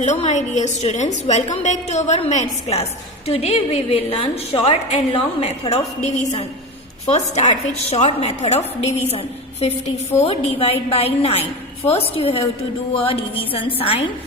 Hello my dear students, welcome back to our maths class. Today we will learn short and long method of division. First start with short method of division. 54 divided by 9. First you have to do a division sign.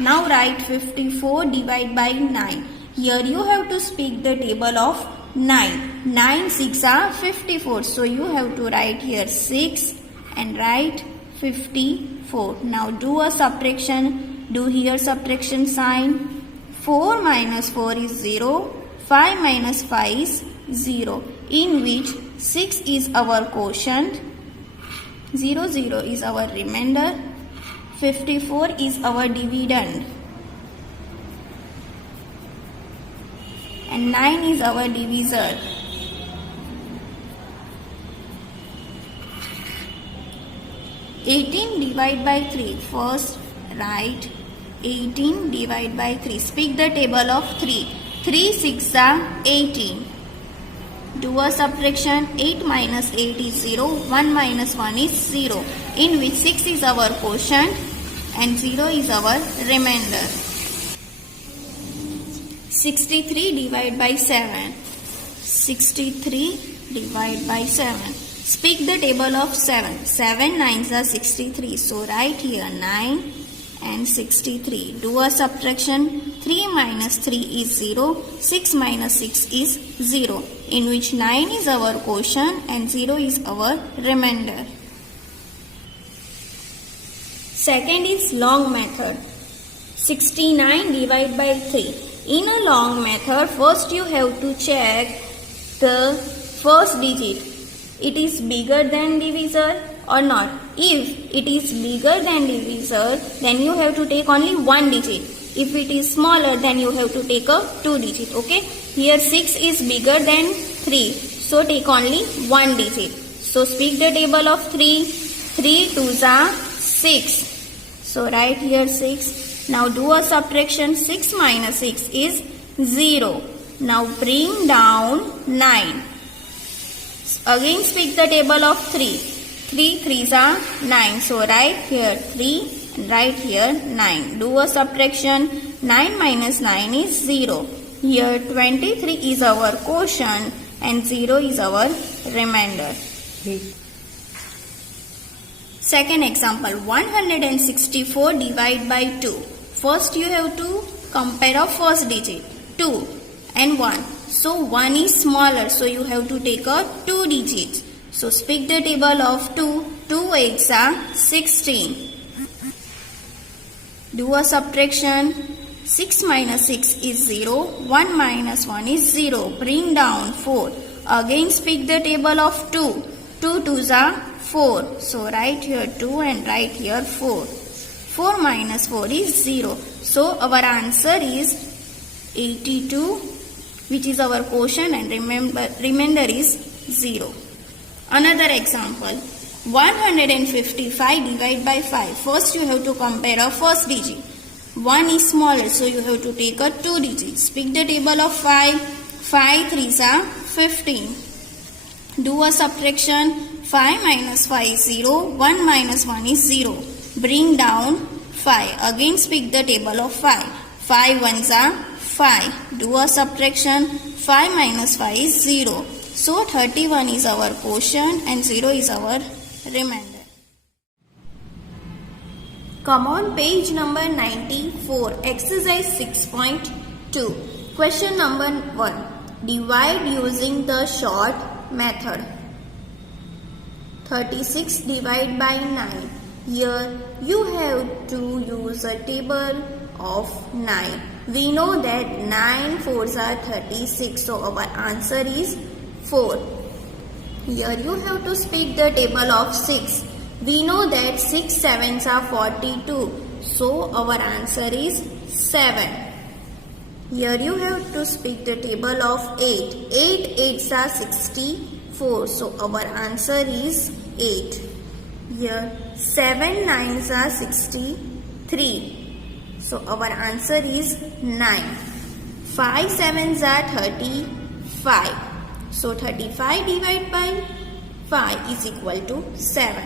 Now write 54 divided by 9. Here you have to speak the table of 9. 9 6 are 54. So you have to write here 6 and write 54. Now do a subtraction. Do here subtraction sign. 4 minus 4 is 0. 5 minus 5 is 0. In which 6 is our quotient. 0 0 is our remainder. 54 is our dividend. And 9 is our divisor. (18) divided by 3. First write 18 divided by 3. Speak the table of 3. 3 6 are 18. Do a subtraction. 8 minus 8 is 0. 1 minus 1 is 0. In which 6 is our quotient and 0 is our remainder. 63 divided by 7. 63 divided by 7. Speak the table of 7. 7 9s are 63. So write here 9 and 63. Do a subtraction. 3 minus 3 is 0. 6 minus 6 is 0. In which 9 is our quotient and 0 is our remainder. Second is long method. 69 divided by 3. In a long method, first you have to check the first digit. It is bigger than divisor or not. If it is bigger than divisor, then you have to take only one digit. If it is smaller, then you have to take a 2 digit. Okay. Here 6 is bigger than 3. So take only one digit. So speak the table of 3. 3 2s are 6. So write here 6. Now do a subtraction. 6 minus 6 is 0. Now bring down 9. Again speak the table of 3. 3 3s are 9. So write here 3 and write here 9. Do a subtraction. 9 minus 9 is 0. Here 23 is our quotient and 0 is our remainder. Second example, 164 divided by 2. First you have to compare a first digit, 2 and 1. So 1 is smaller, so you have to take a 2 digits. So speak the table of 2. 2 8s are 16. Do a subtraction. 6 minus 6 is 0. 1 minus 1 is 0. Bring down 4. Again speak the table of 2. 2 2s are 4. So write here 2 and write here 4. 4 minus 4 is 0. So our answer is 82, which is our quotient, and remainder is 0. Another example, 155 divided by 5. First you have to compare a first digit. 1 is smaller, so you have to take a 2 digits. Speak the table of 5. 5 3s are 15. Do a subtraction. 5 minus 5 is 0. 1 minus 1 is 0. Bring down 5. Again speak the table of 5. 5 1s are 5. Do a subtraction. 5 minus 5 is 0. So 31 is our quotient and 0 is our remainder. Come on page number 94, exercise 6.2. Question number 1. Divide using the short method. 36 divided by 9. Here you have to use a table of 9. We know that 9 4s are 36. So our answer is 4. Here you have to speak the table of 6. We know that 6 7s are 42. So our answer is 7. Here you have to speak the table of 8. 8 8s are 64. So our answer is 8. Here 7 9s are 63. So our answer is 9. 5 7s are 35. So 35 divided by 5 is equal to 7.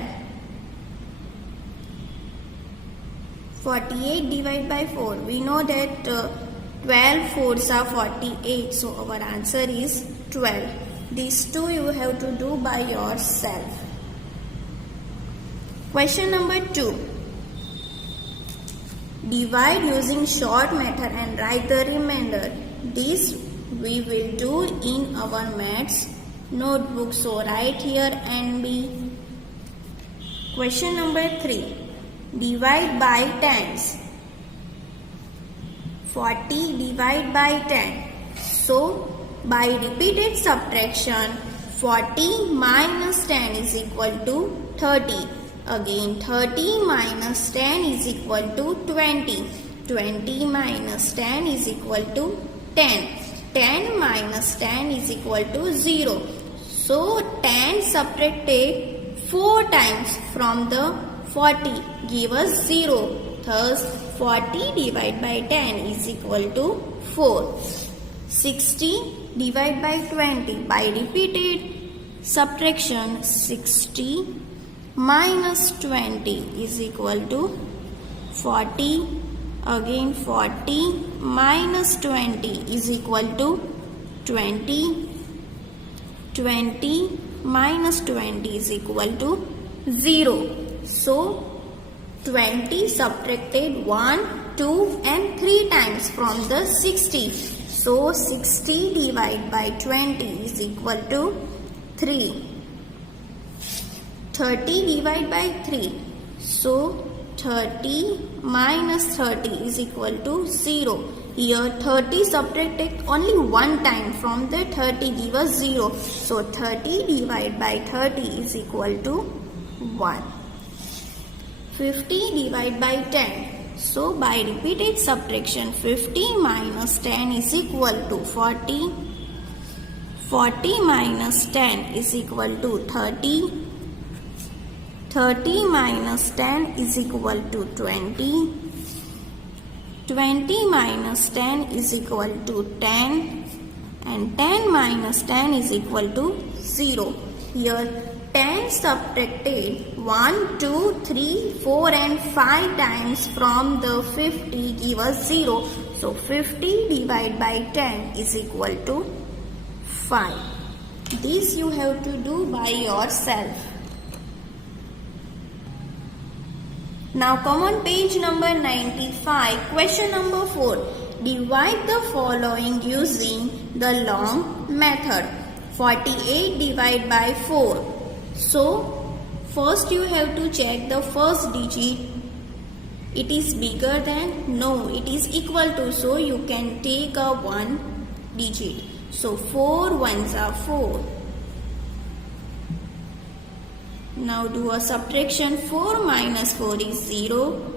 48 divided by 4. We know that 12 fours are 48. So our answer is 12. These two you have to do by yourself. Question number 2. Divide using short method and write the remainder. This we will do in our maths notebook. So write here NB. Question number 3. Divide by tens. 40 divide by 10. So by repeated subtraction, 40 minus 10 is equal to 30. Again 30 minus 10 is equal to 20. 20 minus 10 is equal to 10. 10 minus 10 is equal to 0. So 10 subtracted 4 times from the 40 give us 0. Thus 40 divided by 10 is equal to 4. 60 divided by 20. By repeated subtraction, 60 minus 20 is equal to 40. Again 40 minus 20 is equal to 20. 20 minus 20 is equal to 0. So 20 subtracted 1, 2 and 3 times from the 60. So 60 divided by 20 is equal to 3. 30 divided by 3. So 30 minus 30 is equal to 0. Here 30 subtracted only one time from the 30 give us 0. So 30 divided by 30 is equal to 1. 50 divided by 10. So by repeated subtraction, 50 minus 10 is equal to 40. 40 minus 10 is equal to 30. 30 minus 10 is equal to 20. 20 minus 10 is equal to 10. And 10 minus 10 is equal to 0. Here 10 subtracted 1, 2, 3, 4 and 5 times from the 50 give us 0. So 50 divided by 10 is equal to 5. This you have to do by yourself. Now come on page number 95. Question number 4. Divide the following using the long method. 48 divided by 4. So first you have to check the first digit. It is bigger than? No, it is equal to. So you can take a 1 digit. So 4 ones are 4. Now do a subtraction. 4 minus 4 is 0.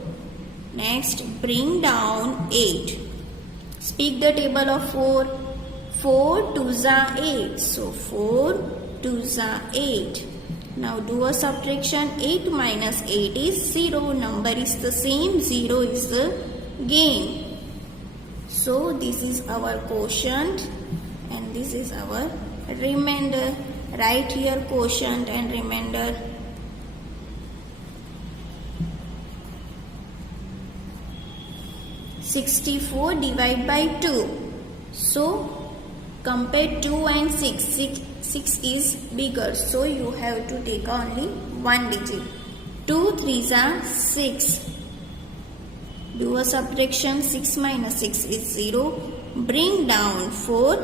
Next bring down 8. Speak the table of 4. 4 2s are 8. So 4 2s are 8. Now do a subtraction. 8 minus 8 is 0. Number is the same. 0 is the gain. So this is our quotient and this is our remainder. Write here quotient and remainder. (64) divided by 2. So compare 2 and 6. 6 is bigger. So you have to take only 1 digit. 2 3s are 6. Do a subtraction. 6 minus 6 is 0. Bring down 4.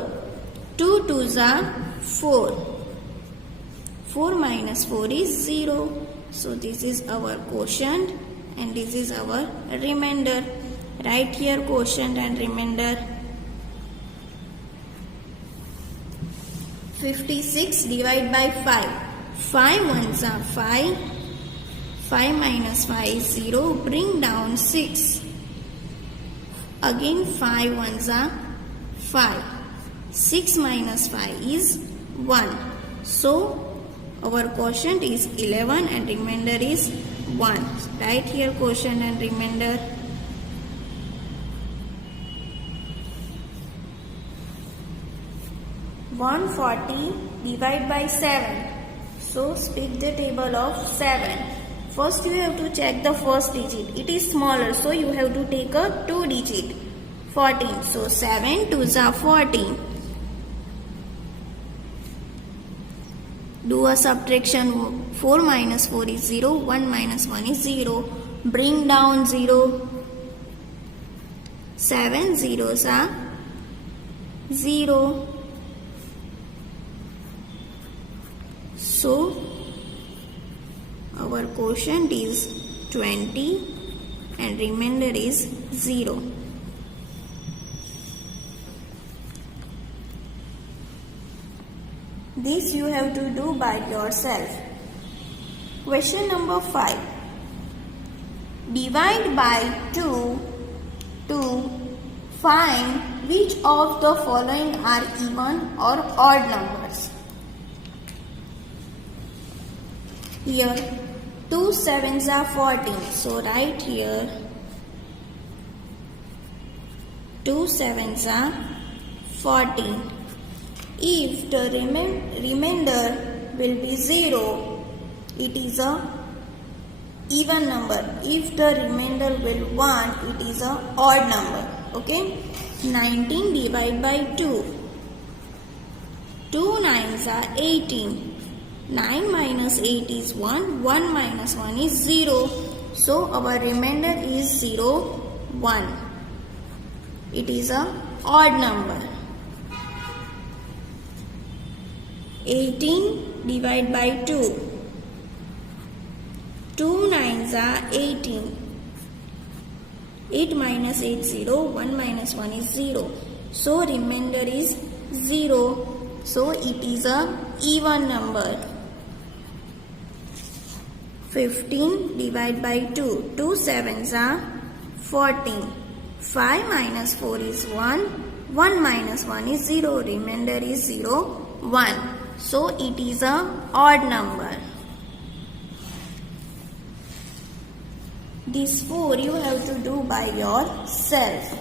2 2s are 4. 4 minus 4 is 0. So this is our quotient and this is our remainder. Write here quotient and remainder. 56 divided by 5. 5 ones are 5. 5 minus 5 is 0. Bring down 6. Again 5 ones are 5. 6 minus 5 is 1. So our quotient is 11 and remainder is 1. Write here quotient and remainder. 140 divided by 7. So speak the table of 7. First you have to check the first digit. It is smaller, so you have to take a 2 digit. 14. So 7 2s are 14. Do a subtraction. 4 minus 4 is 0. 1 minus 1 is 0. Bring down 0. 7 zeros are 0. So our quotient is 20 and remainder is 0. This you have to do by yourself. Question number 5. Divide by 2 to find which of the following are even or odd numbers. Here 2 7s are 14. So write here 2 7s are 14. If the remainder will be 0, it is a even number. If the remainder will 1, it is a odd number. Okay. 19 divided by 2. 2 9s are 18. 9 minus 8 is 1. 1 minus 1 is 0. So our remainder is 0, 1. It is a odd number. 18 divided by 2. 2 9s are 18. 8 minus 8 0. 1 minus 1 is 0. So remainder is 0. So it is a even number. 15 divided by 2. 2 7s are 14. 5 minus 4 is 1. 1 minus 1 is 0. Remainder is 0, 1. So it is a odd number. These 4 you have to do by yourself.